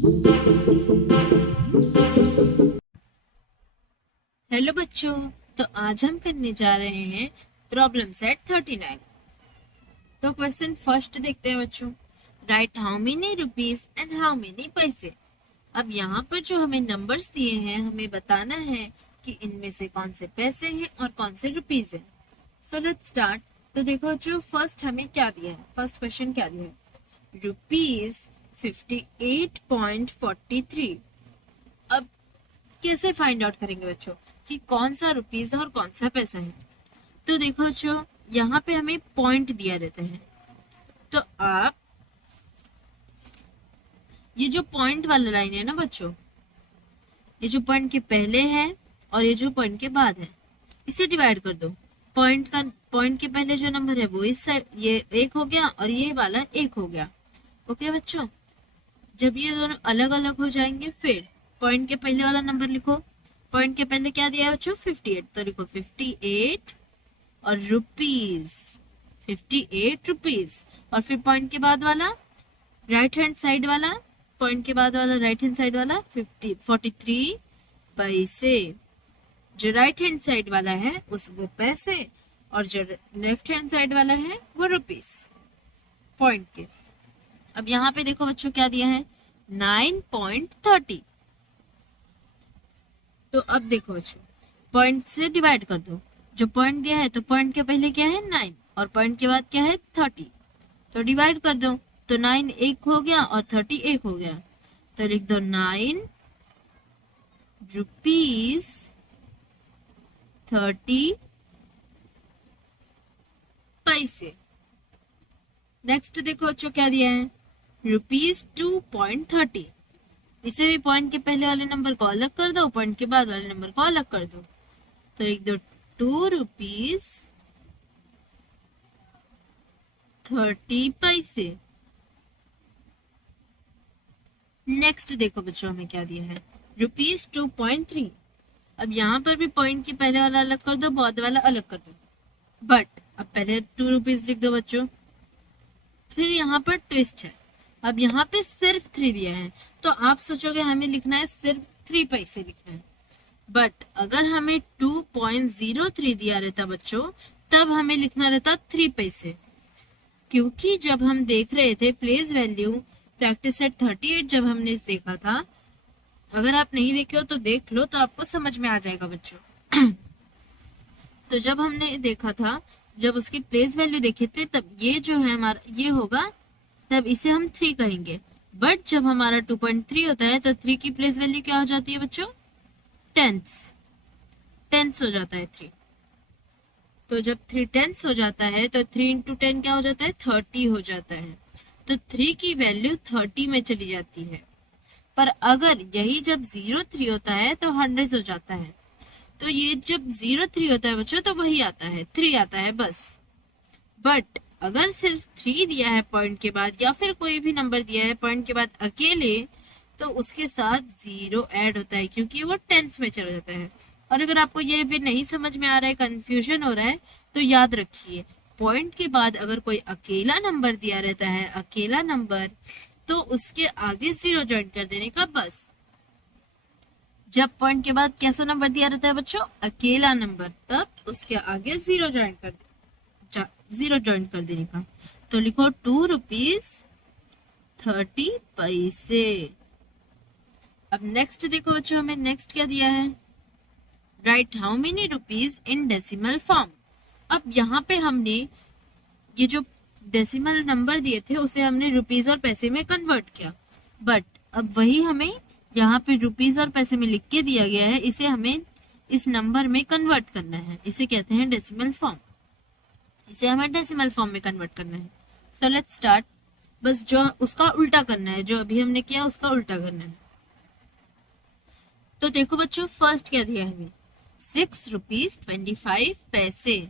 Hello बच्चों, तो आज हम करने जा रहे हैं प्रॉब्लम सेट 39। तो क्वेश्चन फर्स्ट देखते हैं बच्चों। Right how many rupees and how many पैसे। अब यहाँ पर जो हमें नंबर्स दिए हैं, हमें बताना है कि इनमें से कौन से पैसे हैं और कौन से रुपीज हैं। So let's start. तो देखो जो फर्स्ट हमें क्या दिया है, फर्स्ट क्वेश्चन क्या दिया है, रुपीज 58.43। अब कैसे फाइंड आउट करेंगे बच्चों कि कौन सा रुपीज और कौन सा पैसा है। तो देखो जो यहाँ पे हमें पॉइंट दिया रहता है, तो आप ये जो पॉइंट वाला लाइन है ना बच्चों, ये जो पॉइंट के पहले है और ये जो पॉइंट के बाद है, इसे डिवाइड कर दो। पॉइंट के पहले जो नंबर है वो इस साइड, ये एक हो गया और ये वाला एक हो गया। ओके बच्चों, जब ये दोनों अलग अलग हो जाएंगे फिर पॉइंट के पहले वाला नंबर लिखो। पॉइंट के पहले क्या दिया है बच्चों, 58, तो लिखो 58 और रुपीज, 58 रुपीज। और फिर पॉइंट के बाद वाला राइट हैंड साइड वाला, पॉइंट के बाद वाला राइट हैंड साइड वाला 43 पैसे। जो राइट हैंड साइड वाला है वो पैसे और जो लेफ्ट हैंड साइड वाला है वो रुपीज पॉइंट के। अब यहाँ पे देखो बच्चों क्या दिया है, 9.30। तो अब देखो बच्चों पॉइंट से डिवाइड कर दो। जो पॉइंट दिया है तो पॉइंट के पहले क्या है 9 और पॉइंट के बाद क्या है 30, तो डिवाइड कर दो। तो 9 एक हो गया और 30 एक हो गया, तो लिख दो 9 रुपीज 30 पैसे। नेक्स्ट देखो बच्चों क्या दिया है, रुपीज 2.30। इसे भी पॉइंट के पहले वाले नंबर को अलग कर दो, पॉइंट के बाद वाले नंबर को अलग कर दो, तो लिख दो 2 रुपीज 30 पैसे। नेक्स्ट देखो बच्चों हमें क्या दिया है, रुपीज 2.3। अब यहाँ पर भी पॉइंट के पहले वाला अलग कर दो, बाद वाला अलग कर दो, बट अब पहले 2 रुपीज लिख दो बच्चों। फिर यहाँ पर ट्विस्ट है, अब यहाँ पे सिर्फ 3 दिया है, तो आप सोचोगे हमें लिखना है सिर्फ 3 पैसे लिखना है, बट अगर हमें 2.03 दिया रहता बच्चों तब हमें लिखना रहता 3 पैसे। क्योंकि जब हम देख रहे थे प्लेस वैल्यू प्रैक्टिस सेट 38, जब हमने देखा था, अगर आप नहीं देखे हो तो देख लो, तो आपको समझ में आ जाएगा बच्चों। तो जब हमने देखा था, जब उसकी प्लेस वैल्यू देखे थे, तब ये जो है हमारा ये होगा, तब इसे हम 3 कहेंगे। बट जब हमारा 2.3 होता है तो 3 की प्लेस वैल्यू क्या हो जाती है बच्चों, टेंस हो जाता है 3। तो जब 3 टेंस हो जाता है तो 3 इंटू 10 क्या हो जाता है, 30 हो जाता है। तो 3 की वैल्यू 30 में चली जाती है। पर अगर यही जब 03 होता है तो 100 हो जाता है। तो ये जब 03 होता है बच्चों तो वही आता है, 3 आता है बस। बट अगर सिर्फ 3 दिया है पॉइंट के बाद, या फिर कोई भी नंबर दिया है पॉइंट के बाद अकेले, तो उसके साथ 0 ऐड होता है, क्योंकि वो टेंस में चला जाता है। और अगर आपको ये फिर नहीं समझ में आ रहा है, कंफ्यूजन हो रहा है, तो याद रखिए पॉइंट के बाद अगर कोई अकेला नंबर दिया रहता है, अकेला नंबर, तो उसके आगे 0 ज्वाइन कर देने का बस। जब पॉइंट के बाद कैसा नंबर दिया रहता है बच्चों, अकेला नंबर, तब उसके आगे 0 ज्वाइन कर देने का। तो लिखो 2 रुपीज 30 पैसे। अब नेक्स्ट देखो बच्चों हमें नेक्स्ट क्या दिया है, right how many rupees in decimal form. अब यहाँ पे हमने ये जो डेसिमल नंबर दिए थे उसे हमने रुपीज और पैसे में कन्वर्ट किया, बट अब वही हमें यहाँ पे रुपीज और पैसे में लिख के दिया गया है, इसे हमें इस नंबर में कन्वर्ट करना है। इसे कहते हैं डेसिमल फॉर्म, इसे हमें डेसिमल फॉर्म में कन्वर्ट करना है। So let's start. बस जो उसका उल्टा करना है, जो अभी हमने किया उसका उल्टा करना है। तो देखो बच्चों फर्स्ट क्या दिया है हमें, 6 रुपीज 25 पैसे।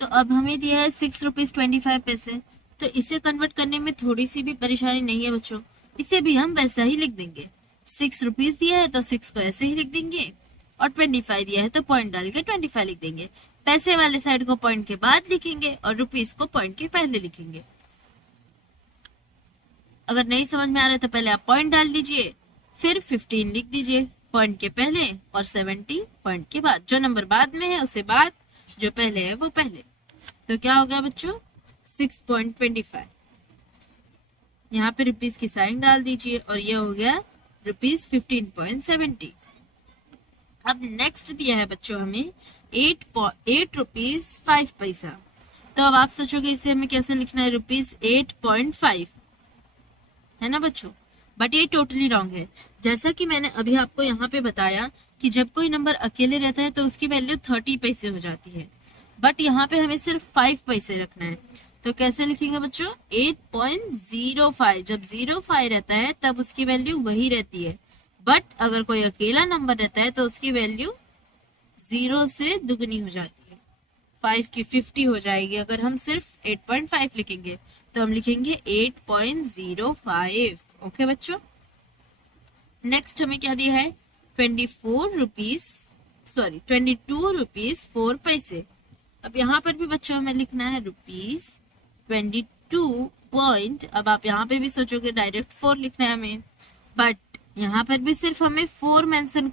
तो अब हमें दिया है 6 रुपीज 25 पैसे, तो इसे कन्वर्ट करने में थोड़ी सी भी परेशानी नहीं है बच्चों, इसे भी हम वैसा ही लिख देंगे। 6 रुपीज दिया है तो 6 को ऐसे ही लिख देंगे, और 25 दिया है तो पॉइंट डाल के 25 लिख देंगे। पैसे वाले साइड को पॉइंट के बाद लिखेंगे और रुपीज को पॉइंट के पहले लिखेंगे। अगर नहीं समझ में आ रहा है तो पहले आप पॉइंट डाल लीजिए, फिर 15 लिख दीजिए पॉइंट के पहले और 70 पॉइंट के बाद। जो नंबर बाद में है उसे बाद, जो पहले है वो पहले। तो क्या हो गया बच्चों 6.25। यहाँ पे रुपीस की साइन डाल दीजिए और ये हो गया रुपीस 15.70। अब नेक्स्ट दिया है बच्चों हमें 8 रुपीस 5 पैसा। तो अब आप सोचोगे इसे हमें कैसे लिखना है, रुपीस 8.5 है ना बच्चों, बट ये टोटली रॉन्ग है। जैसा कि मैंने अभी आपको यहाँ पे बताया कि जब कोई नंबर अकेले रहता है तो उसकी वैल्यू 30 पैसे हो जाती है, बट यहाँ पे हमें सिर्फ 5 पैसे रखना है। तो कैसे लिखेंगे बच्चों 8.05। जब 05 रहता है तब उसकी वैल्यू वही रहती है, बट अगर कोई अकेला नंबर रहता है तो उसकी वैल्यू 0 से दुगनी हो जाती है, 5 की 50 हो जाएगी। अगर हम सिर्फ 8.5 लिखेंगे तो हम लिखेंगे 8.05। ओके बच्चों, नेक्स्ट हमें क्या दिया है 22 रुपीस 4 पैसे। अब यहाँ पर भी बच्चों हमें लिखना है रुपीस 22 पॉइंट। अब आप यहाँ पे भी सोचोगे डायरेक्ट 4 लिखना है हमें, बट यहाँ पर भी सिर्फ हमें 4 मेंशन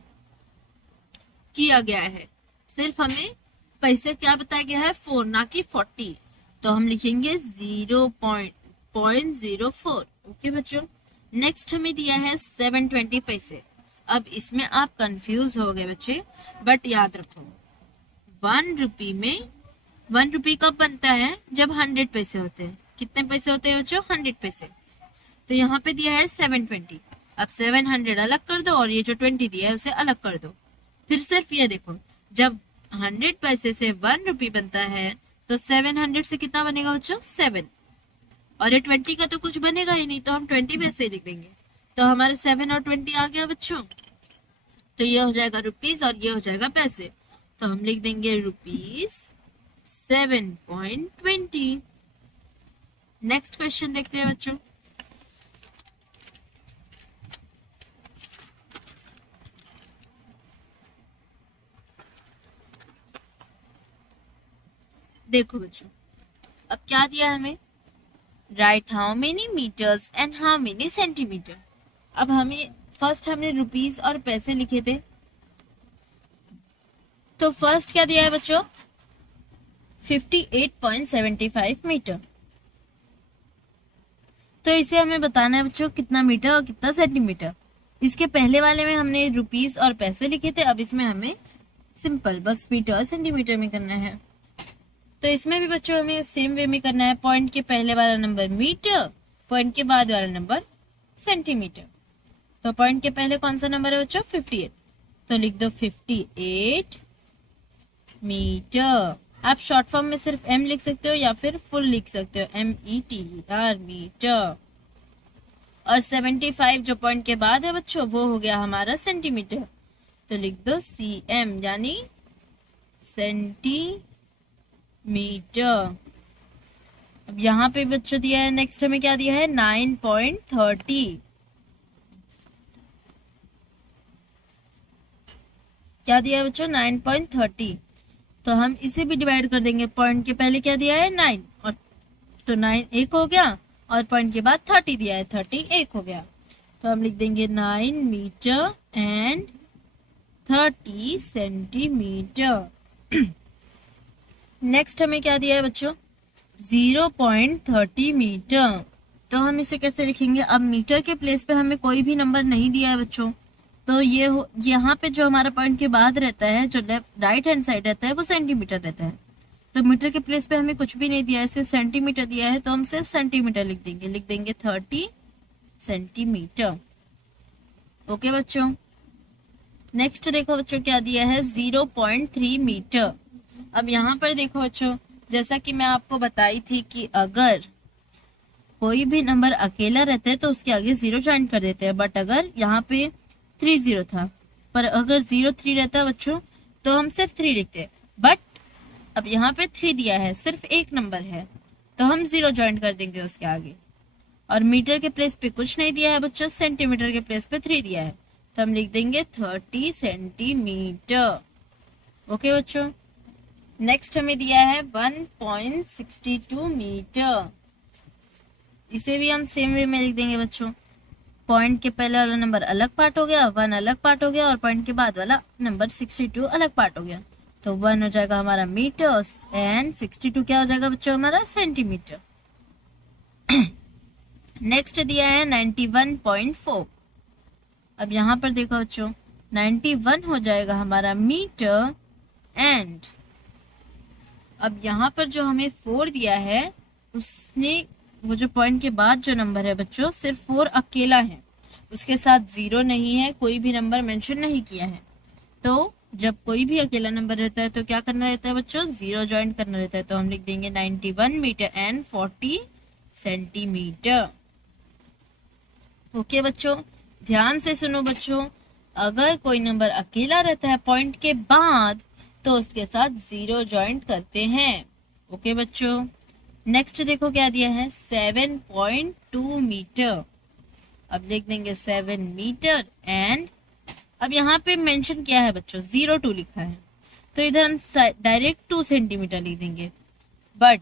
किया गया है, सिर्फ हमें पैसे क्या बताया गया है 4 ना कि 40। तो हम लिखेंगे 0.04। ओके बच्चों, नेक्स्ट हमें दिया है 720 पैसे। अब इसमें आप कंफ्यूज हो गए बच्चे, बट याद रखो 1 रुपी कब बनता है जब 100 पैसे होते हैं। कितने पैसे होते हैं बच्चों 100 पैसे। तो यहाँ पे दिया है 720। अब 700 अलग कर दो और ये जो 20 दिया है उसे अलग कर दो। फिर सिर्फ ये देखो, जब 100 पैसे से 1 रुपी बनता है तो 700 से कितना बनेगा बच्चों 7, और ये 20 का तो कुछ बनेगा ही नहीं, तो हम 20 पैसे लिख देंगे। तो हमारे 7 और 20 आ गया बच्चों। तो ये हो जाएगा रुपीस और ये हो जाएगा पैसे। तो हम लिख देंगे रुपीस 7.20। नेक्स्ट क्वेश्चन देखते हैं बच्चों। देखो बच्चों, अब क्या दिया हमें, right how many metres and how many centimetre. अब हमें फर्स्ट हमने रुपीस और पैसे लिखे थे, तो फर्स्ट क्या दिया है बच्चों 58.75 मीटर। तो इसे हमें बताना है बच्चों कितना मीटर और कितना सेंटीमीटर। इसके पहले वाले में हमने रुपीस और पैसे लिखे थे, अब इसमें हमें सिंपल बस मीटर और सेंटीमीटर में करना है। तो इसमें भी बच्चों हमें सेम वे में करना है, पॉइंट के पहले वाला नंबर मीटर, पॉइंट के बाद वाला नंबर सेंटीमीटर। तो पॉइंट के पहले कौन सा नंबर है बच्चों 58, तो लिख दो 58 मीटर। आप शॉर्ट फॉर्म में सिर्फ एम लिख सकते हो या फिर फुल लिख सकते हो METR मीटर। और 75 जो पॉइंट के बाद है बच्चों वो हो गया हमारा सेंटीमीटर, तो लिख दो CM यानी सेंटीमीटर। अब यहाँ पे बच्चों दिया है, नेक्स्ट हमें क्या दिया है 9.30। क्या दिया है बच्चों 9.30। तो हम इसे भी डिवाइड कर देंगे, पॉइंट के पहले क्या दिया है 9, और तो 9 एक हो गया, और पॉइंट के बाद 30 दिया है 30 एक हो गया। तो हम लिख देंगे 9 मीटर एंड 30 सेंटीमीटर। नेक्स्ट हमें क्या दिया है बच्चों 0.30 मीटर। तो हम इसे कैसे लिखेंगे, अब मीटर के प्लेस पे हमें कोई भी नंबर नहीं दिया है बच्चों, तो ये यहाँ पे जो हमारा पॉइंट के बाद रहता है, जो राइट हैंड साइड रहता है वो सेंटीमीटर रहता है। तो मीटर के प्लेस पे हमें कुछ भी नहीं दिया है, सिर्फ सेंटीमीटर दिया है, तो हम सिर्फ सेंटीमीटर लिख देंगे 30 सेंटीमीटर। ओके बच्चों, नेक्स्ट देखो बच्चों क्या दिया है 0.3 मीटर। अब यहाँ पर देखो बच्चों, जैसा कि मैं आपको बताई थी कि अगर कोई भी नंबर अकेला रहता है तो उसके आगे 0 ज्वाइन कर देते हैं, बट अगर यहाँ पे 30 था, पर अगर 03 रहता है बच्चों तो हम सिर्फ 3 लिखते हैं। बट अब यहाँ पे 3 दिया है, सिर्फ एक नंबर है, तो हम 0 ज्वाइन कर देंगे उसके आगे। और मीटर के प्लेस पे कुछ नहीं दिया है बच्चों, सेंटीमीटर के प्लेस पे 3 दिया है, तो हम लिख देंगे 30 सेंटीमीटर। ओके बच्चों, नेक्स्ट हमें दिया है 1.62 मीटर। इसे भी हम सेम वे में लिख देंगे बच्चों। पॉइंट के पहले वाला नंबर अलग पार्ट हो गया, 1 अलग पार्ट हो गया, और पॉइंट के बाद वाला नंबर 62 अलग पार्ट हो गया। तो 1 हो जाएगा हमारा मीटर एंड 62 क्या हो जाएगा बच्चों हमारा सेंटीमीटर। नेक्स्ट दिया है 91.4। अब यहाँ पर देखो बच्चों 91 हो जाएगा हमारा मीटर एंड अब यहाँ पर जो हमें 4 दिया है उसने वो जो पॉइंट के बाद जो नंबर है बच्चों सिर्फ 4 अकेला है, उसके साथ 0 नहीं है, कोई भी नंबर मेंशन नहीं किया है। तो जब कोई भी अकेला नंबर रहता है तो क्या करना रहता है बच्चों, 0 ज्वाइन करना रहता है। तो हम लिख देंगे 91 मीटर एंड 40 सेंटीमीटर। ओके बच्चों, ध्यान से सुनो बच्चों, अगर कोई नंबर अकेला रहता है पॉइंट के बाद तो उसके साथ 0 ज्वाइंट करते हैं। ओके बच्चों, नेक्स्ट देखो क्या दिया है 7.2 मीटर। अब लिख देंगे 7 मीटर एंड अब यहाँ पे मेंशन किया है बच्चों 02 लिखा है, तो इधर हम डायरेक्ट 2 सेंटीमीटर लिख देंगे। बट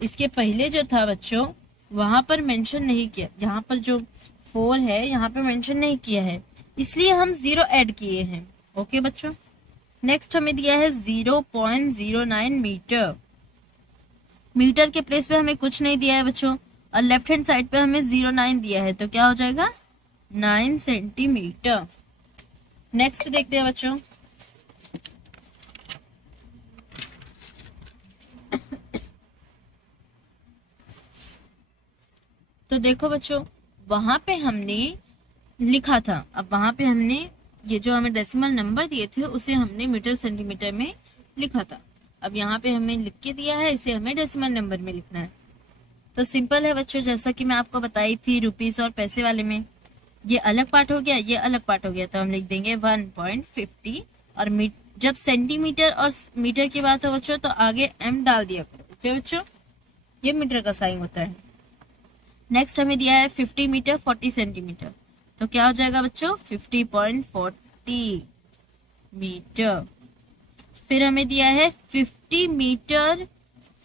इसके पहले जो था बच्चों वहां पर मेंशन नहीं किया, यहाँ पर जो 4 है यहाँ पे मेंशन नहीं किया है, इसलिए हम 0 ऐड किए हैं। ओके बच्चों, नेक्स्ट हमें दिया है 0.09 मीटर। मीटर के प्लेस पे हमें कुछ नहीं दिया है बच्चों, और लेफ्ट हैंड साइड पे हमें 09 दिया है, तो क्या हो जाएगा 9 सेंटीमीटर। नेक्स्ट देखते हैं बच्चों तो देखो बच्चों वहां पे हमने लिखा था, अब वहां पे हमने ये जो हमें डेसिमल नंबर दिए थे उसे हमने मीटर सेंटीमीटर में लिखा था। अब यहाँ पे हमें लिख के दिया है, इसे हमें डेसिमल नंबर में लिखना है। तो सिंपल है बच्चों, जैसा कि मैं आपको बताई थी रुपीस और पैसे वाले में, ये अलग पार्ट हो गया, ये अलग पार्ट हो गया, तो हम लिख देंगे 1.50 और जब सेंटीमीटर और मीटर की बात हो बच्चों तो आगे m डाल दिया करो। ओके बच्चों, ये मीटर का साइन होता है। नेक्स्ट हमें दिया है 50 मीटर 40 सेंटीमीटर, तो क्या हो जाएगा बच्चों 50.40 मीटर। फिर हमें दिया है 50 मीटर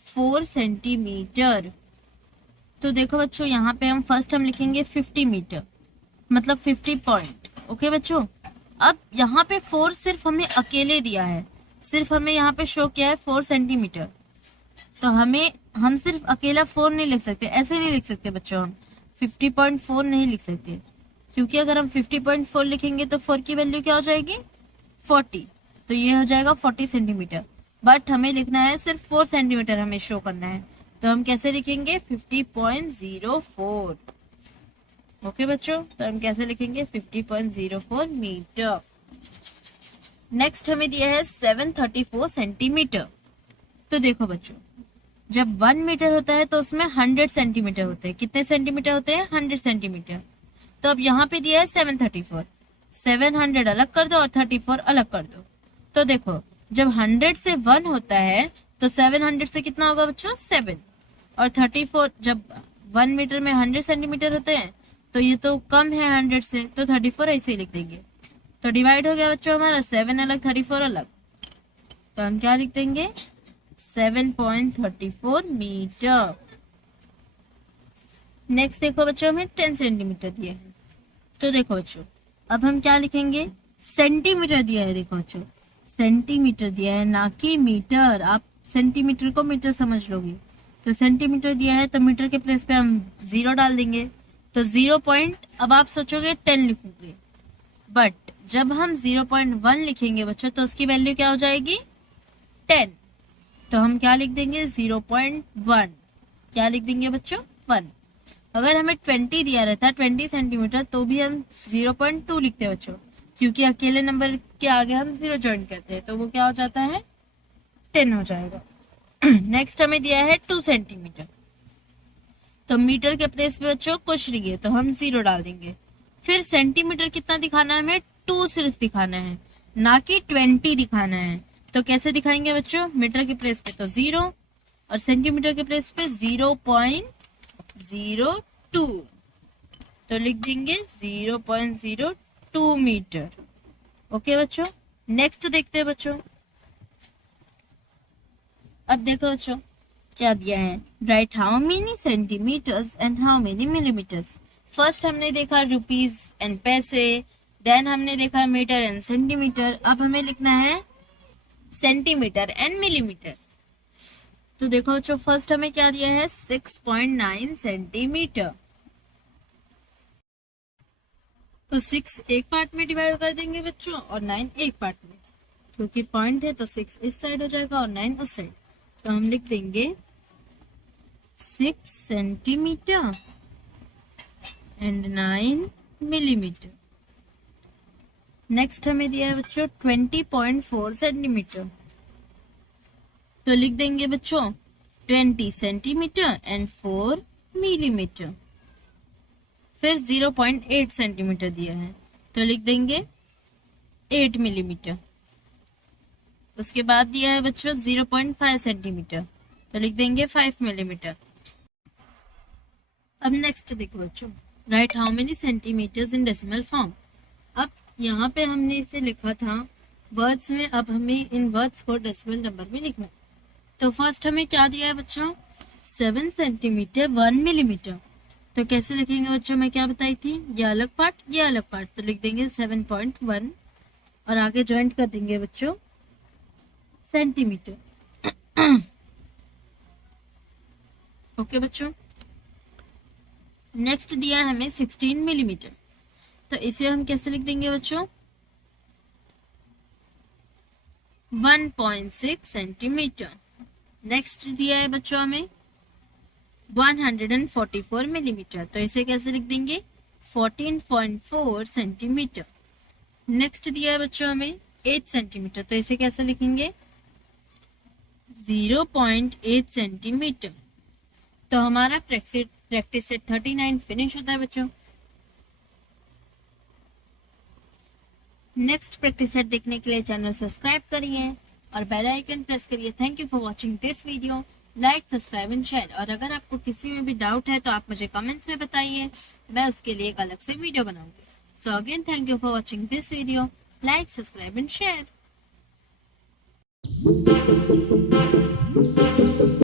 4 सेंटीमीटर, तो देखो बच्चों यहाँ पे हम लिखेंगे 50 मीटर मतलब 50 पॉइंट। ओके बच्चों, अब यहाँ पे 4 सिर्फ हमें अकेले दिया है, सिर्फ हमें यहाँ पे शो किया है 4 सेंटीमीटर, तो हम सिर्फ अकेला 4 नहीं लिख सकते, ऐसे नहीं लिख सकते बच्चों, हम 50.4 नहीं लिख सकते, क्योंकि अगर हम 50.4 लिखेंगे तो 4 की वैल्यू क्या हो जाएगी 40, तो ये हो जाएगा 40 सेंटीमीटर। बट हमें लिखना है सिर्फ 4 सेंटीमीटर हमें शो करना है, तो हम कैसे लिखेंगे 50.04। ओके बच्चों, तो हम कैसे लिखेंगे 50.04 मीटर। नेक्स्ट हमें दिया है 734 सेंटीमीटर। तो देखो बच्चों जब 1 मीटर होता है तो उसमें 100 सेंटीमीटर होते हैं, कितने सेंटीमीटर होते हैं 100 सेंटीमीटर। तो अब यहाँ पे दिया है 734, 700 अलग कर दो और 34 अलग कर दो, तो देखो जब 100 से 1 होता है तो 700 से कितना होगा बच्चों 7, और 34 जब 1 मीटर में 100 सेंटीमीटर होते हैं तो ये तो कम है 100 से, तो 34 ऐसे ही लिख देंगे। तो डिवाइड हो गया बच्चों हमारा 7 अलग 34 अलग, तो हम क्या लिख देंगे 7.34 मीटर। नेक्स्ट देखो बच्चों हमें 10 सेंटीमीटर दिया है, तो देखो बच्चों अब हम क्या लिखेंगे सेंटीमीटर दिया है, देखो बच्चों सेंटीमीटर दिया है ना कि मीटर, आप सेंटीमीटर को मीटर समझ लोगे, तो सेंटीमीटर दिया है तो मीटर के प्लेस पे हम 0 डाल देंगे, तो 0 पॉइंट, अब आप सोचोगे 10 लिखोगे, बट जब हम 0.1 लिखेंगे बच्चों तो उसकी वैल्यू क्या हो जाएगी 10, तो हम क्या लिख देंगे 0.1, क्या लिख देंगे बच्चों 1। अगर हमें 20 दिया रहता 20 सेंटीमीटर तो भी हम 0.2 लिखते हैं बच्चों, क्योंकि अकेले नंबर के आगे हम 0 ज्वाइन करते हैं, तो वो क्या हो जाता है 10 हो जाएगा। नेक्स्ट हमें दिया है 2 सेंटीमीटर, तो मीटर के प्लेस पे बच्चों कुछ नहीं है तो हम 0 डाल देंगे। फिर सेंटीमीटर कितना दिखाना है हमें 2 सिर्फ दिखाना है, ना कि 20 दिखाना है, तो कैसे दिखाएंगे बच्चों मीटर के प्लेस पे तो 0 और सेंटीमीटर के प्लेस पे 0.02, तो लिख देंगे 0.02 मीटर। ओके बच्चों, नेक्स्ट देखते हैं बच्चों। अब देखो बच्चों क्या दिया है, right how many centimetres and how many millimetres. First हमने देखा रुपीज एंड पैसे, देन हमने देखा मीटर एंड सेंटीमीटर, अब हमें लिखना है सेंटीमीटर एंड मिलीमीटर। तो देखो बच्चों फर्स्ट हमें क्या दिया है 6.9 सेंटीमीटर। तो 6 एक पार्ट में डिवाइड कर देंगे बच्चों और 9 एक पार्ट में, क्योंकि पॉइंट है तो 6 इस साइड हो जाएगा और 9 उस साइड। तो हम लिख देंगे 6 सेंटीमीटर एंड 9 मिलीमीटर। नेक्स्ट हमें दिया है बच्चों 20.4 सेंटीमीटर। तो लिख देंगे बच्चों 20 सेंटीमीटर एंड 4 मिलीमीटर। फिर 0.8 सेंटीमीटर दिया है तो लिख देंगे 8 मिलीमीटर। उसके बाद दिया है बच्चों 0.5 सेंटीमीटर तो लिख देंगे 5 मिलीमीटर। अब नेक्स्ट देखो बच्चों, right how many centimetres in decimal form. अब यहाँ पे हमने इसे लिखा था वर्ड्स में, अब हमें इन वर्ड्स को डेसिमल नंबर में लिखना है। तो फर्स्ट हमें क्या दिया है बच्चों 7 सेंटीमीटर 1 मिलीमीटर। तो कैसे लिखेंगे बच्चों, मैं क्या बताई थी, ये अलग पार्ट ये अलग पार्ट, तो लिख देंगे 7.1 और आगे ज्वाइंट कर देंगे बच्चों सेंटीमीटर। ओके बच्चों, नेक्स्ट दिया है हमें 16 मिलीमीटर। तो इसे हम कैसे लिख देंगे बच्चों 1.6 सेंटीमीटर। नेक्स्ट दिया है बच्चों हमें 144 मिलीमीटर। तो इसे कैसे लिख देंगे 14.4 सेंटीमीटर। नेक्स्ट दिया है बच्चों हमें 8 सेंटीमीटर। तो इसे कैसे लिखेंगे 0.8 सेंटीमीटर। तो हमारा प्रैक्टिस सेट 39 फिनिश होता है बच्चों। नेक्स्ट प्रैक्टिस सेट देखने के लिए चैनल सब्सक्राइब करिए और बेल आइकन प्रेस करिए। Thank you for watching this video. Like subscribe and share. और अगर आपको किसी में भी डाउट है तो आप मुझे कमेंट्स में बताइए, मैं उसके लिए एक अलग से वीडियो बनाऊंगी। So again thank you for watching this video. Like subscribe and share.